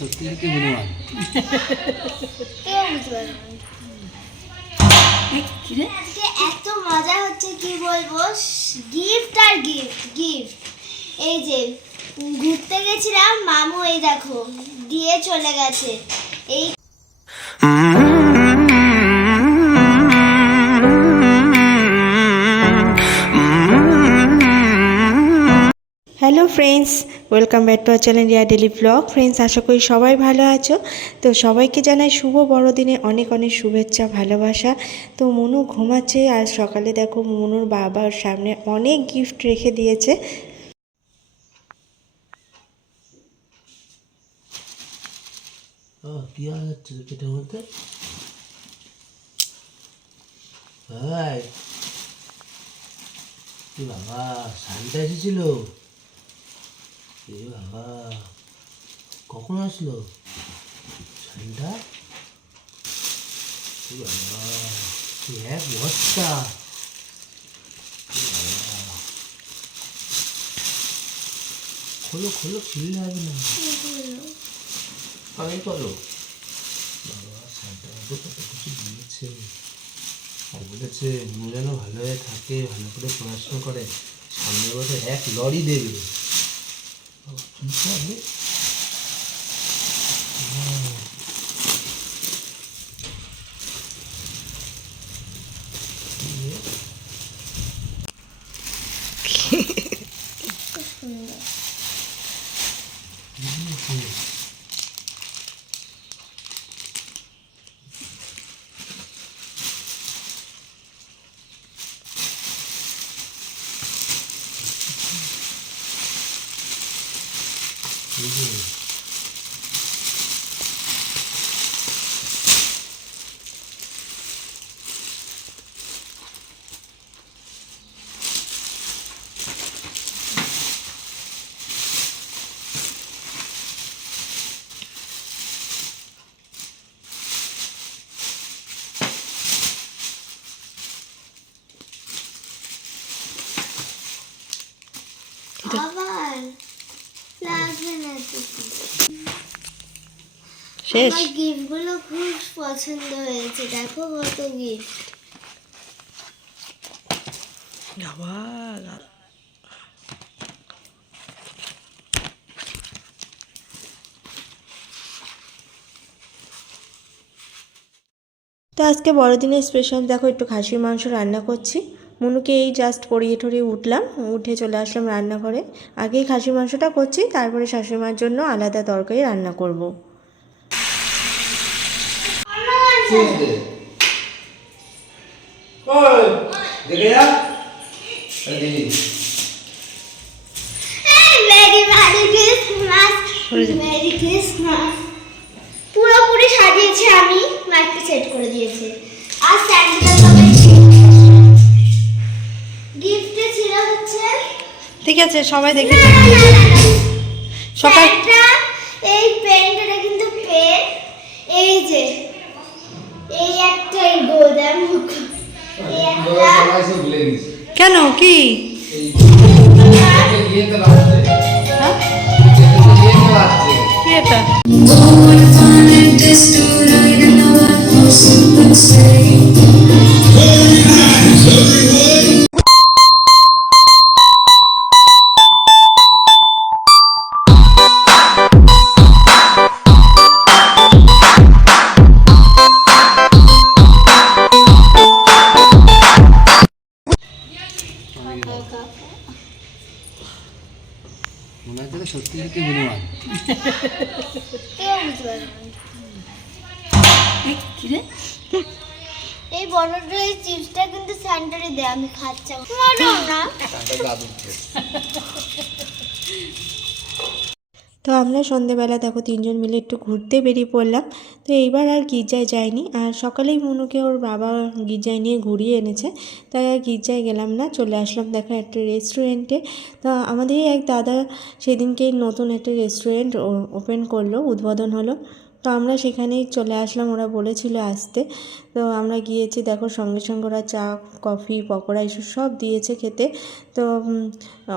সত্যি সত্যি হনুমান। আজকে এত মজা হচ্ছে কি বলব গিফট আর গিফট গিফট এই যে, ঘুরতে গেছিলাম, মামু এই দেখো, দিয়ে চলে গেছে এই hello friends welcome back to our channel Riya daily blog friends আশা করি সবাই ভালো আছো। তো সবাইকে জানাই শুভ বড়দিনে অনেক অনেক শুভেচ্ছা, ভালোবাসা। তো মনু ঘুমাচ্ছে আর সকালে দেখো মনুর বাবার সামনে অনেক গিফট রেখে দিয়েছে। ও কি আর হচ্ছে পেটের মধ্যে ভাই কি বাবা শান্তি এসেছিল এ বাবা কখন আসলো শান্তা এ বাবা কি এক বস্তা এ বাবা। খোলো খোলো ছিঁড়ে যাবে না আমি করো বাবা মধ্যে কত কিছু দিয়েছে আর বলেছে যেন ভালো হয়ে থাকে ভালো করে পড়াশোনা করে সামনে বছর এক লরি দেবে বাবা, কি হবে? বাহ। কি রে? কি দিয়েছে? এই যে, আবার লাগবে না তো শেষ। আমার গিফটগুলো খুব পছন্দ হয়েছে দেখো কত গিফট তো আজকে বড়দিনের স্পেশাল দেখো একটু খাসির মাংস রান্না করছি। মনুকে এই জাস্ট পরিয়ে টরিয়ে উঠলাম, উঠে চলে আসলাম রান্নাঘরে আগেই খাসির মাংসটা করছি, তারপরে শাশুড়িমার জন্য আলাদা তরকারি রান্না করব। পুরোপুরি সাজিয়েছি আমি, মাইকটা সেট করে দিয়েছে আর স্যান্ডেল ঠিক আছে সবাই দেখে। সকাল সত্যি সত্যি হনুমান এই বড়টা এই চিপসটা কিন্তু স্যান্ডারে দেয় আমি খাচ্ছি। না। তো আমরা সন্ধেবেলা দেখো তিনজন মিলে একটু ঘুরতে বেরিয়ে পড়লাম। তো এইবার আর গির্জায় যাইনি। আর সকালেই মনুকে ওর বাবা গির্জায় নিয়ে ঘুরিয়ে এনেছে। তাই আর গির্জায় গেলাম না, চলে আসলাম দেখো একটা রেস্টুরেন্টে তো আমাদের এক দাদা সেদিনকে নতুন একটা রেস্টুরেন্ট ওপেন করল, উদ্বোধন হলো। তো আমরা সেখানেই চলে আসলাম, ওরা বলেছিল আসতে। তো আমরা গিয়েছি, দেখো সঙ্গে সঙ্গে ওরা চা, কফি, পকোড়া এসব সব দিয়েছে খেতে। তো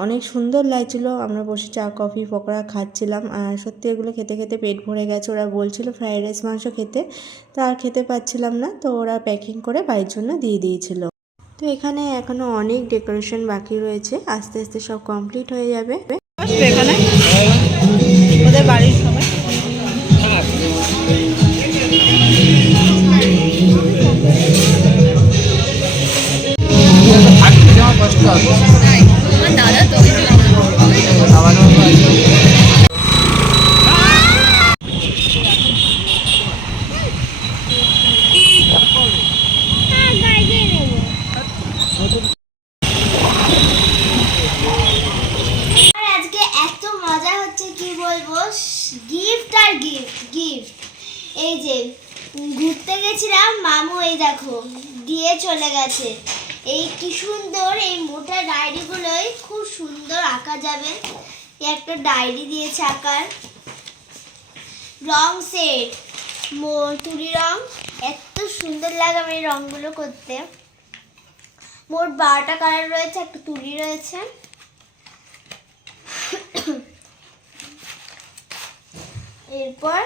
অনেক সুন্দর লাগছিল, আমরা বসে চা, কফি, পকোড়া খাচ্ছিলাম। আর সত্যি এগুলো খেতে খেতে পেট ভরে গেছে, ওরা বলছিল ফ্রাইড রাইস মাংস খেতে। তো আর খেতে পাচ্ছিলাম না, তো ওরা প্যাকিং করে বাড়ির জন্য দিয়ে দিয়েছিল। তো এখানে এখনও অনেক ডেকোরেশন বাকি রয়েছে, আস্তে আস্তে সব কমপ্লিট হয়ে যাবে। এখানে ওদের বাড়ির গিফট আর গিফট গিফট এই যে ঘুরতে গেছিলাম মামু এই দেখো দিয়ে চলে গেছে। এই কি সুন্দর, এই মোটা ডায়েরিগুলোই খুব সুন্দর আঁকা যাবে। একটা ডায়েরি দিয়েছে আঁকার। রং সেট তুলি রং। এত সুন্দর লাগে আমার এই রঙগুলো করতে। মোট বারোটা কালার রয়েছে, একটা তুলি রয়েছে। এরপর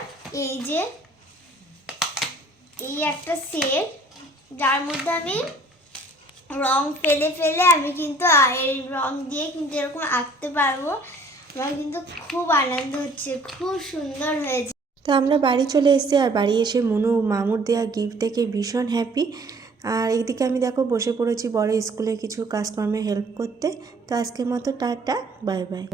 এই যে, এই একটা সেট যার মধ্যে আমি রং ফেলে ফেলে আমি কিন্তু এই রং দিয়ে কিন্তু এরকম আঁকতে পারব। আমার কিন্তু খুব আনন্দ হচ্ছে, খুব সুন্দর হয়েছে। তো আমরা বাড়ি চলে এসেছি আর বাড়ি এসে মনু মামুর দেওয়া গিফট দেখে ভীষণ হ্যাপি আর এইদিকে আমি দেখো বসে পড়েছি বড় স্কুলে কিছু কাজকর্মে হেল্প করতে। তো আজকের মতো টাটা বাই বাই